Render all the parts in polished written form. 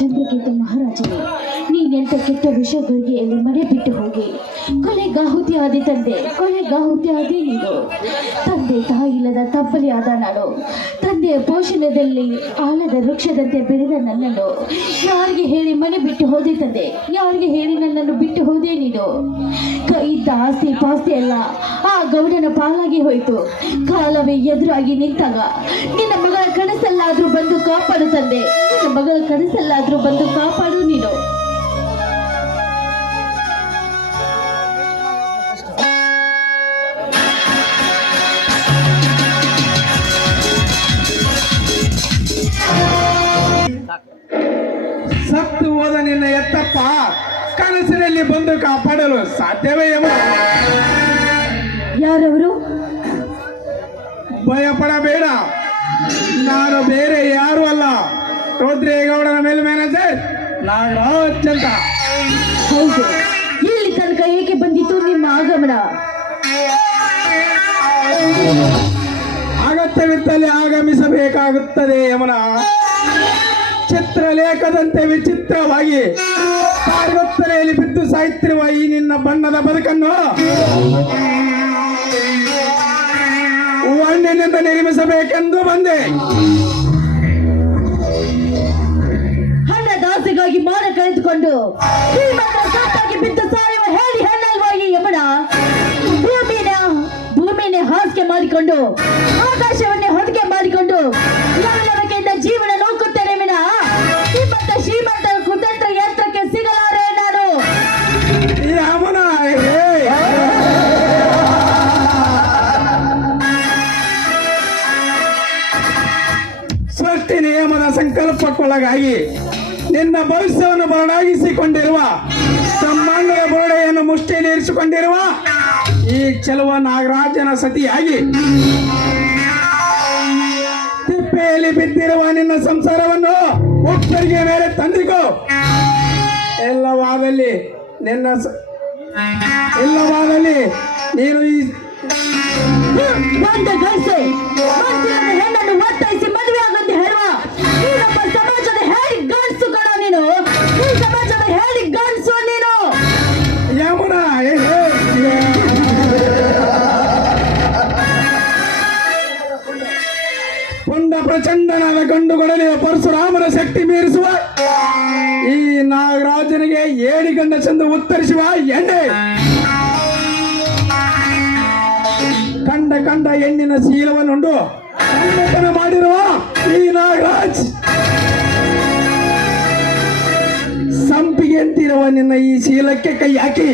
ಚಂದ್ರಕೇತ ಮಹಾರಾಜನೇ, ನೀನೆಂತ ಕೆಟ್ಟ ವಿಷಗಳಿಗೆಯಲ್ಲಿ ಮನೆ ಬಿಟ್ಟು ಹೋಗಿ ಕೊಲೆಗಾಹುತಿ ಆದಿ ತಂದೆ, ಕೊಲೆಗಾಹುತಿ ಆದಿ ನೀನು. ತಂದೆ ತಾಯಿ ಇಲ್ಲದ ತಪ್ಪಲಿ ಆದ ನಾನು, ತಂದೆಯ ಪೋಷಣದಲ್ಲಿ ಆಲದ ವೃಕ್ಷದಂತೆ ಬೆಳೆದ ನನ್ನನ್ನು ಯಾರಿಗೆ ಹೇಳಿ ಮನೆ ಬಿಟ್ಟು ಹೋದೆ ತಂದೆ? ಯಾರಿಗೆ ಹೇಳಿ ನನ್ನನ್ನು ಬಿಟ್ಟು ಹೋದೆ ನೀನು? ಇದ್ದ ಆಸ್ತಿ ಪಾಸ್ತಿ ಎಲ್ಲ ಆ ಗೌಡನ ಪಾಲಾಗಿ ಹೋಯಿತು. ಕಾಲವೇ ಎದುರಾಗಿ ನಿಂತಾಗ ನಿನ್ನ ಮಗಳ ಕನಸಲ್ಲಾದ್ರೂ ಬಂದು ಕಾಪಾಡು ತಂದೆ, ನಿನ್ನ ಮಗಳ ಕನಸಲ್ಲಾದ್ರೂ ಬಂದು ಕಾಪಾಡು ನೀನು. ಸತ್ತು ಹೋದ ನಿನ್ನ ಎತ್ತಪ್ಪ ಕನಸಿನಲ್ಲಿ ಬಂದು ಕಾಪಾಡಲು ಸಾಧ್ಯವೇ? ಯಾರವರು? ಭಯಪಡಬೇಡ, ನಾನು ಬೇರೆ ಯಾರು ಅಲ್ಲ, ರುದ್ರೇಗೌಡನ ಮೇಲ್ ಮ್ಯಾನೇಜರ್ ನಾಗರಾಜ್ ಅಂತ. ಹೌದು, ಇಲ್ಲಿ ತನಕ ಏಕೆ ಬಂದಿತ್ತು ನಿಮ್ಮ ಆಗಮನ? ಅಗತ್ಯವಿದ್ದಲ್ಲಿ ಆಗಮಿಸಬೇಕಾಗುತ್ತದೆ ಯಮನ. ಚಿತ್ರಲೇಖದಂತೆ ವಿಚಿತ್ರವಾಗಿ ಪಾರ್ವತನೆಯಲ್ಲಿ ಬಿದ್ದು ಸಾಯ್ತಿರುವ ಈ ನಿನ್ನ ಬಣ್ಣದ ಬದುಕನ್ನು ವರ್ಣಿನಿಂದ ನಿರ್ಮಿಸಬೇಕೆಂದು ಬಂದೆ. ಹಣದಾಸೆಗಾಗಿ ಮಾನ ಕಳೆದುಕೊಂಡು ಸಾಕಾಗಿ ಬಿದ್ದು ಸಾಯುವ ಹೇಳಿ ಹೆಣ್ಣಲ್ವಾ ಈ ಯಮನ? ಭೂಮಿನೇ ಹಾಸಿಗೆ ಮಾಡಿಕೊಂಡು ಆಕಾಶವನ್ನೇ ಹೊದಿಕೆ ಮಾಡಿಕೊಂಡು ಲವಲವಿಕೆಯಿಂದ ಜೀವನ ನೋಡುತ್ತೇನೆ ವಿನ ನಿಮ್ಮಂತ ಶ್ರೀಮಂತರ ಕುತಂತ್ರ ಯಂತ್ರಕ್ಕೆ ಸಿಗಲಾರೆ ನಾನು. ಯಮನ ಸೃಷ್ಟಿ ನಿಯಮದ ಸಂಕಲ್ಪಕ್ಕೊಳಗಾಗಿ ನಿನ್ನ ಭವಿಷ್ಯವನ್ನು ಬರಡಾಗಿಸಿಕೊಂಡಿರುವ ಬ್ರಹ್ಮಾಂಡದ ಬೋಡೆಯನ್ನು ಮುಷ್ಟಿಯಲ್ಲಿರಿಸಿಕೊಂಡಿರುವ ಈ ಚೆಲುವ ನಾಗರಾಜನ ಸತಿಯಾಗಿ ತಿಪ್ಪೆಯಲ್ಲಿ ಬಿದ್ದಿರುವ ನಿನ್ನ ಸಂಸಾರವನ್ನು ಒಟ್ಟರಿಗೆ ಮೇಲೆ ತಂದಿಕೋ. ಇಲ್ಲವಾದಲ್ಲಿ ನೀನು ಈ ಹೆಣ್ಣನ್ನು ಒತ್ತಾಯಿಸಿ ಮದುವೆ ಆಗಂತೆ ಹೇಳುವ ನೀನೊಬ್ಬ ಸಮಾಜದ ಹೇಳಿ ಗಂಡಸು ಕಣ ನೀನು. ಈ ಸಮಾಜದ ಹೇಳಿ ಗಂಡಸು ನೀನು. ಯಮುನ ಪುಂಡ ಪ್ರಚಂಡನಾದ ಗಂಡುಗೊಡಲಿಯ ಪರಶುರಾಮನ ಶಕ್ತಿ ಮೀರಿಸುವ ಈ ನಾಗರಾಜನಿಗೆ ಏಡಿಗಂಡ ಚಂದ ಉತ್ತರಿಸುವ ಎಣ್ಣೆ. ಕಂಡ ಹೆಣ್ಣಿನ ಶೀಲವನ್ನುಂಡು ಕಳ್ಳತನ ಮಾಡಿರುವ ಈ ನಾಗರಾಜ್ ಸಂಪಿಗೆ ಅಂತಿರುವ ನಿನ್ನ ಈ ಶೀಲಕ್ಕೆ ಕೈ ಹಾಕಿ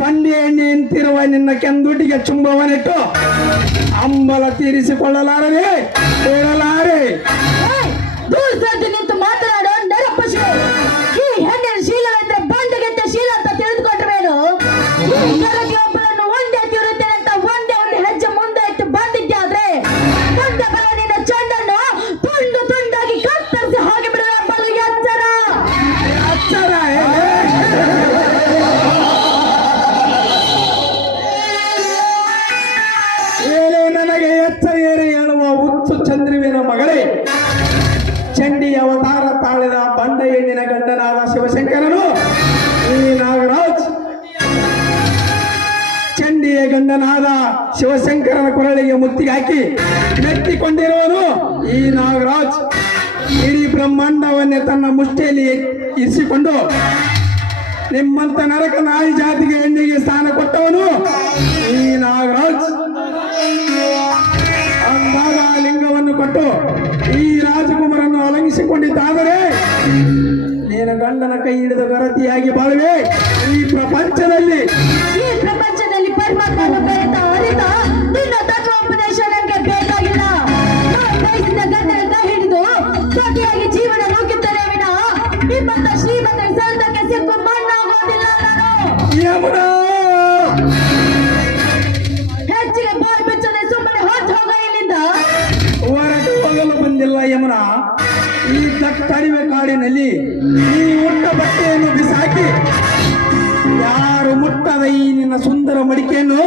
ಪಂಡಿ ಎಣ್ಣೆ ಅಂತಿರುವ ನಿನ್ನ ಕೆಂದುಟಿಗೆ ಚುಂಬವನಿಟ್ಟು ಅಂಬಲ ತೀರಿಸಿಕೊಳ್ಳಲಾರದೆ ಹೇಳಲಾರೆ. ನಿಂತು ಮಾತನಾಡೋ ನರಪಶು. ಈ ಹೆಣ್ಣಿನ ಶೀಲವೆಂದ್ರೆ ಬಂಡಗೆತ್ತ ಶೀಲ ಅಂತ ತಿಳಿದುಕೊಂಡ್ರೇನು? ಒಬ್ಬರನ್ನು ಒಂದೇ ತಿರುತ್ತೇನೆ ಅಂತ ಒಂದೇ ಒಂದು ಹೆಜ್ಜೆ ಮುಂದೆ ಇಟ್ಟು ಬಂದಿದ್ದಾದ್ರೆ ಮುಂದೆ ಬರ ನಿನ್ನ ಚೆಂಡನ್ನು ತುಂಡು ತುಂಡಾಗಿ ಕತ್ತರಿಸಿ ಹಾಗೆ ಬಿಡುವ ಬದಲಿಗೆ ಎಚ್ಚರ. ಹೇಳು ನನಗೆ ಎಚ್ಚ ಏರಿ ಹೇಳುವ ಹುಚ್ಚು ಚಂದ್ರುವಿನ ಮಗಳೇ, ಚಂಡಿ ಅವತಾರ ತಾಳಿದ ಬಂಡ ಹೆಣ್ಣಿನ ಗಂಡನಾದ ಶಿವಶಂಕರನು ಈ ನಾಗರಾಜ್ ಚಂಡಿಯ ಗಂಡನಾದ ಶಿವಶಂಕರನ ಕೊರಳಿಗೆ ಮುತ್ತಿಗೆ ಹಾಕಿ ಮೆತ್ತಿಕೊಂಡಿರುವನು ಈ ನಾಗರಾಜ್. ಇಡೀ ಬ್ರಹ್ಮಾಂಡವನ್ನೇ ತನ್ನ ಮುಷ್ಟಿಯಲ್ಲಿ ಇರಿಸಿಕೊಂಡು ನಿಮ್ಮಂತ ನರಕ ನಾಯಿ ಜಾತಿಗೆ ಹೆಣ್ಣಿಗೆ ಸ್ಥಾನ ಕೊಟ್ಟವನು ಈ ನಾಗರಾಜ್. ಅಂದಾಗ ಲಿಂಗವನ್ನು ಕೊಟ್ಟು ಈ ರಾಜಕುಮಾರನ್ನು ಅಲಂಘಿಸಿಕೊಂಡಿದ್ದಾದರೆ ನೀನು ಗಂಡನ ಕೈ ಹಿಡಿದ ಗರತಿಯಾಗಿ ಬಾಳುವೆ ಈ ಪ್ರಪಂಚದಲ್ಲಿ. ಈ ಪ್ರಪಂಚದಲ್ಲಿ ಪರಮಾತ್ಮನ ಬೆರೆತ ಅರಿತ ನಿನ್ನ ತತ್ವೋಪದೇಶ ನನಗೆ ಬೇಕಾಗಿಲ್ಲ. ಬಯಸಿದ ಗಂಡನ ಕೈ ಹಿಡಿದು ಜೊತೆಯಾಗಿ ಜೀವನ ನುಗ್ಗುತ್ತೇನೆ ವಿನ ನಿಮ್ಮಂತ ಶ್ರೀಮಂತರ ಸರದಕ್ಕೆ ಸಿಕ್ಕು ಮಣ್ಣಾಗೋದಿಲ್ಲ ನಾನು. ಯಮುನಾ ಹೆಚ್ಚಿಗೆ ಬಾಯಿ ಬಿಚ್ಚದೆ ಸುಮ್ಮನೆ ಹೊತ್ತು ಹೋಗ ಇಲ್ಲಿಂದ. ಹೊರಟು ಹೋಗಲು ಬಂದಿಲ್ಲ ಯಮುನ. ಈ ದಟ್ಟಡಿವೆ ಕಾಡಿನಲ್ಲಿ ಈ ಉಟ್ಟ ಬಟ್ಟೆಯನ್ನು ಬಿಸಾಕಿ ಯಾರು ಮುಟ್ಟದ ಈ ನಿನ್ನ ಸುಂದರ ಮಡಿಕೆಯನ್ನು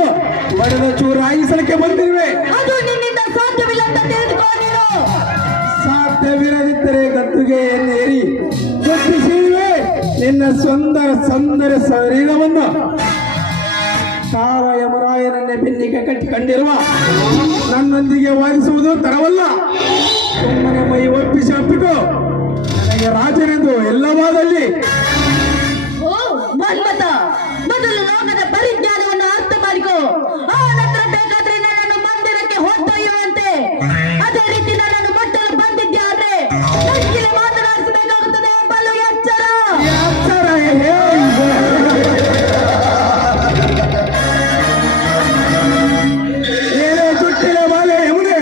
ಒಡೆದ ಚೂರಾಯಿಸಲಿಕ್ಕೆ ಬಂದಿರುವೆ. ಅದು ನಿನ್ನಿಂದ ಸಾಧ್ಯವಿಲ್ಲ ಅಂತ ತಿಳಿದುಕೋ ನೀನು. ಸಾಧ್ಯವಿರದಿದ್ದರೆ ಗದ್ದುಗೆಯನ್ನೇರಿ ಸುಂದರ ಶರೀರವನ್ನು ತಾರ ಯಮರಾಯನನ್ನೇ ಬೆನ್ನಿಗೆ ಕಟ್ಟಿಕೊಂಡಿರುವ ನನ್ನೊಂದಿಗೆ ವಾದಿಸುವುದು ತರವಲ್ಲ. ಸುಮ್ಮನೆ ಮೈ ಒಪ್ಪಿಟ್ಟು ನನಗೆ ರಾಜನೆಂದು ಎಲ್ಲವಾದಲ್ಲಿ ಓ ಮನ್ಮಥ, ಮೊದಲು ಲೋಕದ ಪರಿಜ್ಞಾನವನ್ನು ಅರ್ಥ ಮಾಡಿಕೋ. ಆ ನಂತರ ಬೇಕಾದ್ರೆ ನನ್ನನ್ನು ಮಂದಿರಕ್ಕೆ ಹೊತ್ತೊಯ್ಯುವಂತೆ. ಅದೇ ರೀತಿ ನನ್ನನ್ನು ಮುಟ್ಟಲು ಬಂದಿದ್ದೆ ಆದ್ರೆ ನನ್ಗೆ ಮಾತನಾಡಿಸಬೇಕಾಗುತ್ತದೆ. ಬಲು ಎಚ್ಚರ. ಏನೇ ಚುಟ್ಟಿಲೆ ಬಾಲೆ ಯಮುನೆ,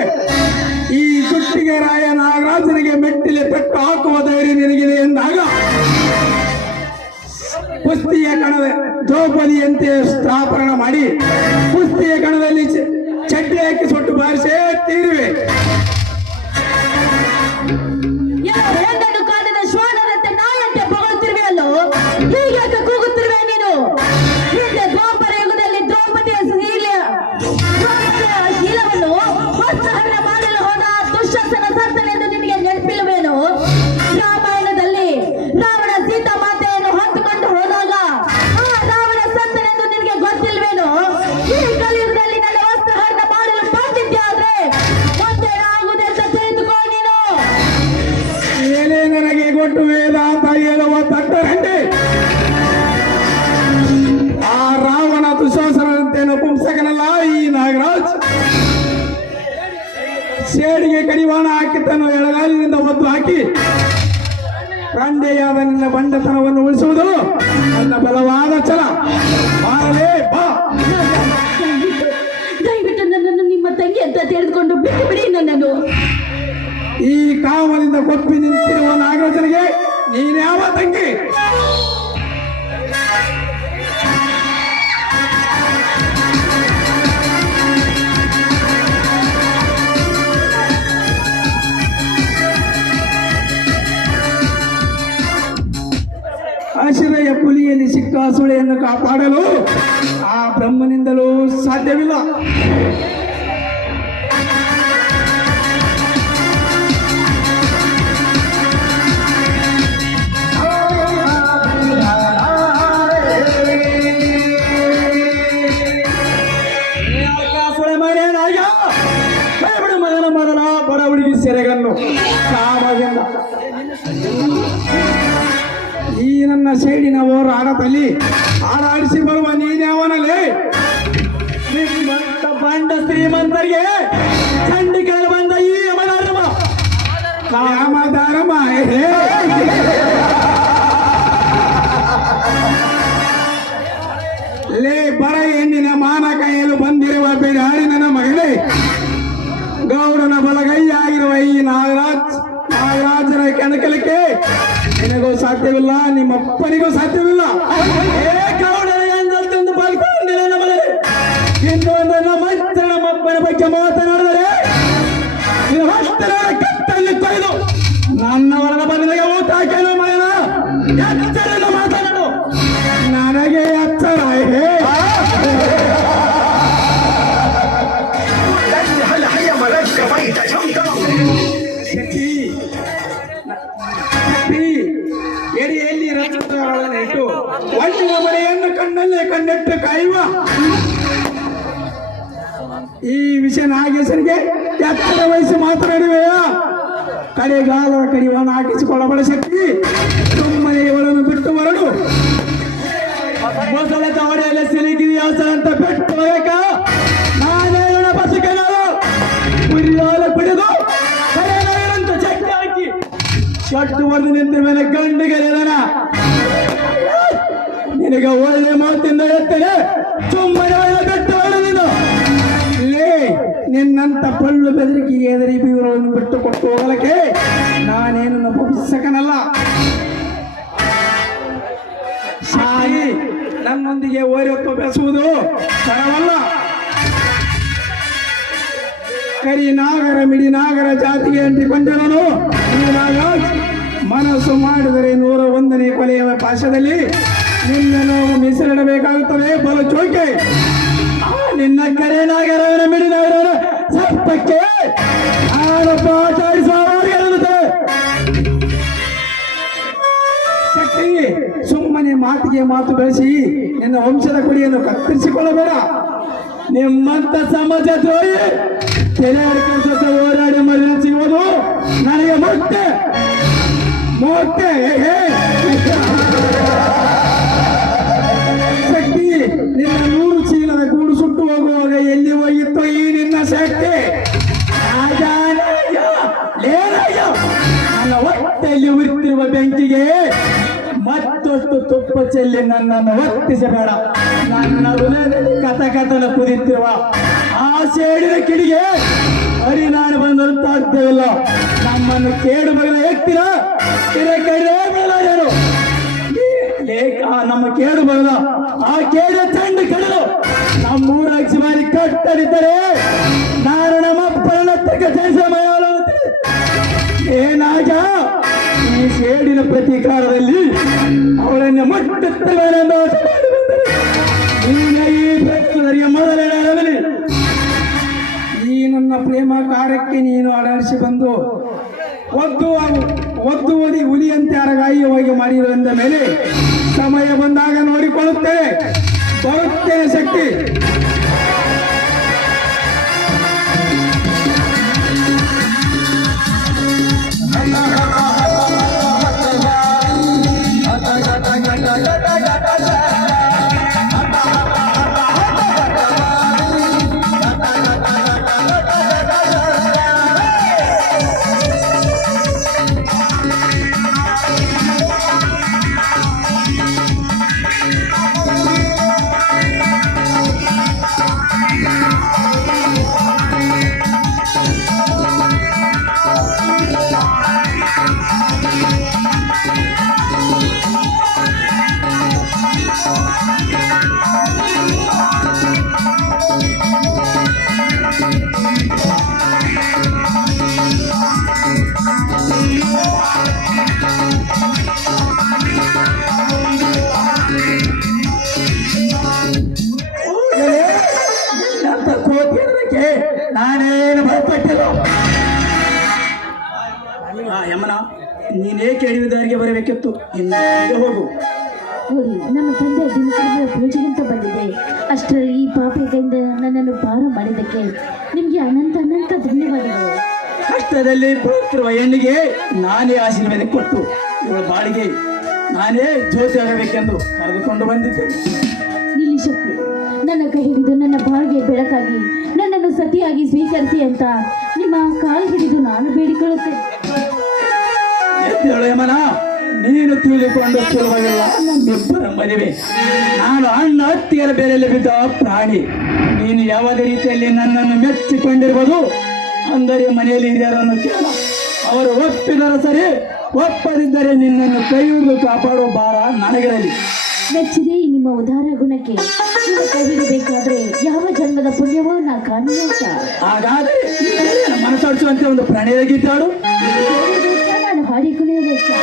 ಈ ಚುಟ್ಟಿಗೆ ರಾಯ ನಾಗರಾಜನಿಗೆ ಮೆಟ್ಟಿಲೆ ಪೆಟ್ಟು ಹಾಕುವ ಧೈರ್ಯ ನಿನಗಿದೆ ಎಂದಾಗ ಕುಸ್ತಿಯ ಕಣದ ದ್ರೌಪದಿಯಂತೆ ಸ್ಥಾಪನ ಮಾಡಿ ಕುಸ್ತಿಯ ಕಣದಲ್ಲಿ ಚಡ್ಡಿ ಹಾಕಿ ಸೊಟ್ಟು ಬಾರಿಸೇ ತೀರುವೆ. ಹೆಣ್ಣನ್ನು ಕಾಡಿದ ಶ್ವಾನದಂತೆ ನಾಯಂತೆ ಹೊಗಳುತ್ತಿರುವೆ ಅಲ್ಲೋ. ಹೀಗೆ ಕೂಗುತ್ತಿರುವೆ ನೀನು. ಹಿಂದೆ ದ್ವಾಪರ ಯುಗದಲ್ಲಿ ದ್ರೌಪದಿಯ ಶೀಲವನ್ನು ವಸ್ತ್ರಹರಣ ಮಾಡಲು ಹೋದ ದುಶ್ಶಾಸನ ಸತ್ತನೆಂದು ನಿನಗೆ ನೆನಪಿಲ್ಲವೇನು? ರಾಮಾಯಣದಲ್ಲಿ ರಾವಣ ಸೀತಾ ಮಾತೆಯನ್ನು ಹೊತ್ತುಕೊಂಡು ಹೋದಾಗ ಆ ರಾವಣ ಸತ್ತನೆಂದು ನಿನಗೆ ಗೊತ್ತಿಲ್ವೇನು? ಈ ಕಲಿಯುಗದಲ್ಲಿ ನನ್ನ ವಸ್ತ್ರಹರಣ ಮಾಡಲು ಬಂದಿದ್ದೆ ಆದ್ರೆ ಮತ್ತೆ ಆಗುವುದೆಂತ ತಿಳಿದುಕೋ ನೀನು. ಏನೇ ನನಗೆ ಕೊಟ್ಟು ವೇದಾಂತ ಹೇಳುವ ತಟ್ಟರಂತೆ ಆ ರಾವಣ ದುಶಾಸನಂತೆ ನಪುಂಸಕನಲ್ಲ ಈ ನಾಗರಾಜ್. ಸೇಡಿಗೆ ಕಡಿವಾಣ ಹಾಕಿ ತನ್ನ ಎಳಗಾಲಿನಿಂದ ಒದ್ದು ಹಾಕಿ ರಂಡೆಯಾದ ನಿನ್ನ ಬಂಡತನವನ್ನು ಉಳಿಸುವುದು ನನ್ನ ಬಲವಾದ ಛಲ. ಬಾರಲೇ ಬಾ. ದಯವಿಟ್ಟು ನನ್ನನ್ನು ನಿಮ್ಮ ತಂಗಿ ಅಂತ ತಿಳಿದುಕೊಂಡು ಬಿಟ್ಟು ಬಿಡಿ ನನ್ನನ್ನು. ಈ ಕಾಮದಿಂದ ಕೊಪ್ಪಿ ನಿಂತಿರುವ ನಾಗರಾಜನಿಗೆ ನೀನ್ಯಾವ ತಂಗಿ? ಆಶ್ರಯ ಪುಲಿಯಲ್ಲಿ ಸಿಕ್ಕ ಸುಳೆಯನ್ನು ಕಾಪಾಡಲು ಆ ಬ್ರಹ್ಮನಿಂದಲೂ ಸಾಧ್ಯವಿಲ್ಲ. ಮಗನ ಬಡ ಹುಡುಗಿ ಸೆರೆಗನ್ನು ಕಾಮದಿಂದ ಈ ನನ್ನ ಸೈಡಿನ ಹೋರಾಟದಲ್ಲಿ ಹಾರಾಡಿಸಿ ಬರುವ ನೀನ್ಯಾವನಲ್ಲೇ? ನಿಮ್ಮಂತ ಬಂಡ ಶ್ರೀಮಂತರಿಗೆ ಚಂಡಿ ಕೇಳಿ ಬಂದ ಈ ಯಮಧರ್ಮ ಕಾಮಧರ್ಮ. ಲೇ ಬರ ಹೆಣ್ಣಿನ ಮಾನ ಕೈಯಲು ಬಂದಿರುವ ಬಿಡಾರಿ ನನ್ನ ಮಗಳೇ, ಗೌಡನ ಬಲಗೈಯಾಗಿರುವ ಈ ನಾಗರಾಜರ ಕೆಣಕಲಿಕ್ಕೆ ನಿನಗೂ ಸಾಧ್ಯವಿಲ್ಲ, ನಿಮ್ಮಪ್ಪನಿಗೂ ಸಾಧ್ಯವಿಲ್ಲ. ಗೌಡನ ಪಾಲ್ಕೊಂಡಿಲ್ಲ ನಮ್ಮನೆ. ಇನ್ನು ನಮ್ಮಪ್ಪನ ಬಗ್ಗೆ ಮಾತನಾಡಿದರೆ ಕತ್ತಲ್ಲಿ ಕೊಯ್ದು ನನ್ನ ಹೊರಗ ಬಂದಿಗೆ ಊಟ ಹಾಕಲು ಮಗನ ಎಚ್ಚರದಿಂದ ಮಾತನಾಡು. ನನಗೆ ಎಚ್ಚರ ಎಡಿಯಲ್ಲಿ ರಚನೆ ಇಟ್ಟು ಒಳ್ಳೆಯ ಮನೆಯನ್ನು ಕಣ್ಣಲ್ಲೇ ಕಣ್ಣಿಟ್ಟು ಕಾಯುವ ಈ ವಿಷಯ ನಾಗೇಶನಿಗೆ ಎತ್ತರ ವಯಸ್ಸು ಮಾತನಾಡುವೆಯಾ? ಕಡೆಗಾಲ ಕಡಿವಾಣ ಹಾಕಿಸಿಕೊಳ್ಳಬಳ ಶಕ್ತಿ ಸುಮ್ಮನೆ ಇವಳನ್ನು ಬಿಟ್ಟು ಬರಲು ಮೊದಲ ಚಾವಡಿಯಲ್ಲಿ ಸಿಲುಕಿದೆಯಾಸ ಅಂತ ಬಿಟ್ಟು ಹೋಗಕ ನಾನೇ ಬಸಕನಾಳು ಕುರಿಯಾಲ ಕುಡಿದು ಕರೆಯಂತ ಚಕ್ಕೆ ಹಾಕಿ ಶಟ್ಟು ಬಂದು ನಿಂತ ಮೇಲೆ ಗಂಡಿಗೆದನ ನಿನಗೆ ಒಳ್ಳೆ ಮಾತಿಂದ ಎತ್ತನೆ ಸುಮ್ಮನೆ ಬಿಟ್ಟು ನೀನು ಲೇ. ನಿನ್ನಂತ ಪಳ್ಳು ಬೆದರಿಕೆ ಎದರಿ ಬೀವರನ್ನು ಬಿಟ್ಟು ಕೊಟ್ಟು ಹೋಗಲಿಕ್ಕೆ ನಾನೇನು ಪುಸ್ತಕನಲ್ಲ. ಸಾಯಿ ನನ್ನೊಂದಿಗೆ ಓರಿಯೊತ್ತು ಬೆಸುವುದು ಸರವಲ್ಲ. ಕರಿ ನಾಗರ ಮಿಡಿ ನಾಗರ ಜಾತಿಗೆ ಅಂಟಿಕೊಂಡಿರನು ಈ ನಾಗರಾಜ್. ಮನಸ್ಸು ಮಾಡಿದರೆ 101ನೇ ಕೊಲೆಯ ಪಾಶದಲ್ಲಿ ನಿನ್ನನ್ನು ಮೀಸಲಿಡಬೇಕಾಗುತ್ತದೆ. ಬಲು ಚೋಕೆ ನಿನ್ನ ಕರೆ ನಾಗರವನ ಮಿಡಿ ನಾಗರವನ ಸರ್ಪಕ್ಕೆ ನಾನು ಪಾಠಾಡಿಸುವ ಶಕ್ತಿ ಸುಮ್ಮನೆ ಮಾತಿಗೆ ಮಾತು ಬೆಳೆಸಿ ನಿನ್ನ ವಂಶದ ಕುಡಿಯನ್ನು ಕತ್ತರಿಸಿಕೊಳ್ಳಬೇಡ. ನಿಮ್ಮಂತ ಸಮಾಜ ದ್ರೋಹಿ ಕೆಲವರಿಗೆ ಜೊತೆ ಹೋರಾಡಿ ಮರಣ ಸಿಗುವುದು ನನಗೆ ಮೊಟ್ಟೆ ಮೊಟ್ಟೆ. ಶಕ್ತಿ, ನಿನ್ನ 100 ಚೀಲದ ಗೂಡು ಸುಟ್ಟು ಹೋಗುವಾಗ ಎಲ್ಲಿ ಹೋಗಿತ್ತು ಈ ನಿನ್ನ ಶಕ್ತಿ? ನನ್ನ ಹೊಟ್ಟೆಯಲ್ಲಿ ಉರಿತಿರುವ ಬೆಂಕಿಗೆ ಮತ್ತಷ್ಟು ತುಪ್ಪ ಚೆಲ್ಲಿ ನನ್ನನ್ನು ಒತ್ತಿಸಬೇಡ. ನನ್ನ ಹೃದಯದಲ್ಲಿ ಕಥಕಥನ ಕುದಿತಿರುವ ಆ ಸೇಡಿನ ಕಿಡಿಗೆ ನಾನು ಬಂದರೂ ಸಾಧ್ಯವಿಲ್ಲ. ನಮ್ಮನ್ನು ಕೇಡು ಬಗಲ ಎತ್ತಿರ ಲೇಖ ನಮ್ಮ ಕೇಡು ಬಗಲ ಆ ಕೇಡ ಚಂಡು ಕಡಿದು ನಮ್ಮೂರ ಬಾರಿ ಕಟ್ಟಡಿದ್ದರೆ ನಾನು ನಮ್ಮ ಪರಿಣತಕ್ಕೆ ಜನಸಮಯ ಏನಾಗ ಈ ಸೇಡಿನ ಪ್ರತೀಕಾರದಲ್ಲಿ ಅವಳನ್ನು ಮುಟ್ಟುತ್ತೇನೆಂದು ಈ ಪ್ರಶ್ನೆಯ ಮೊದಲನೇ ಈ ನನ್ನ ಪ್ರೇಮ ಕಾರ್ಯಕ್ಕೆ ನೀನು ಅಳವಡಿಸಿ ಬಂದು ಒದ್ದು ಹುಲಿಯಂತೆ ಅರಗಾಯಿಯವಾಗಿ ಮಾಡಿರುವಂದ ಮೇಲೆ ಸಮಯ ಬಂದಾಗ ನೋಡಿಕೊಳ್ಳುತ್ತೇವೆ. ಬರುತ್ತೇನೆ ಶಕ್ತಿ. ನಾನೇನು ಭಯಪಟ್ಟಿಲ್ಲ. ಯಮನ, ನೀನೇಕೆ ಹಿಡಿಯುವುದರಿಗೆ ಬರಬೇಕಿತ್ತು? ಇನ್ನು ಹೋಗು. ನೋಡಿ, ನಮ್ಮ ತಂದೆ ದಿನಕರನ ಪೂಜೆಗಿಂತ ಬಂದಿದೆ. ಅಷ್ಟರಲ್ಲಿ ಈ ಪಾಪಿಯಿಂದ ನನ್ನನ್ನು ಪಾರು ಮಾಡಿದ್ದಕ್ಕೆ ನಿಮಗೆ ಅನಂತ ಅನಂತ ಧನ್ಯವಾದಗಳು. ಕಷ್ಟದಲ್ಲಿ ಬರುತ್ತಿರುವ ಹೆಣ್ಣಿಗೆ ನಾನೇ ಆಶೀರ್ವಾದ ಕೊಟ್ಟು ಇವಳ ಬಾಳಿಗೆ ನಾನೇ ಜ್ಯೋತಿ ಆಗಬೇಕೆಂದು ಕರೆದುಕೊಂಡು ಬಂದಿದ್ದೇನೆ. ನಿಲ್ಲಿ ಶಕ್ತಿ, ನನ್ನ ಕೈ ಹಿಡಿದು ನನ್ನ ಬಾಳಿಗೆ ಬೆಳಕಾಗಿ ನನ್ನನ್ನು ಸತಿಯಾಗಿ ಸ್ವೀಕರಿಸಿ ಅಂತ ನಿಮ್ಮ ಕಾಲು ಹಿಡಿದು ನಾನು ಬೇಡಿಕೊಳ್ಳುತ್ತೇನೆ. ಯಮನ, ನೀನು ತಿಳಿದುಕೊಂಡು ಸುಲಭವಿಲ್ಲ. ನಮ್ಮಿಬ್ಬರ ಮದುವೆ. ನಾನು ಅಣ್ಣ ಹತ್ತಿರ ಬೇರೆಯಲ್ಲಿ ಬಿದ್ದ ಪ್ರಾಣಿ. ನೀನು ಯಾವುದೇ ರೀತಿಯಲ್ಲಿ ನನ್ನನ್ನು ಮೆಚ್ಚಿಕೊಂಡಿರ್ಬೋದು. ಅಂದರೆ ಮನೆಯಲ್ಲಿ ಹಿರಿಯರನ್ನು ಕೇಳ, ಅವರು ಒಪ್ಪಿದರೆ ಸರಿ, ಒಪ್ಪದಿದ್ದರೆ ನಿನ್ನನ್ನು ಕೈ ಹಿಡಿದು ಕಾಪಾಡುವ ಭಾರ ನನಗಿರಲಿ. ಮೆಚ್ಚಿದೆ ನಿಮ್ಮ ಉದಾರ ಗುಣಕ್ಕೆ. ನೀವು ಕೈ ಹಿಡಬೇಕಾದ್ರೆ ಯಾವ ಜನ್ಮದ ಪುಣ್ಯವೋ ನಾ ಕಾಣುವಂತ. ಹಾಗಾದ್ರೆ ಮನಸ್ಸಾಡಿಸುವಂತೆ ಒಂದು ಪ್ರಾಣಿಯಾಗಿದ್ದಾಳು. ನಾನು ಹಾಡಿ ಕುಣಿಯಬೇಕು.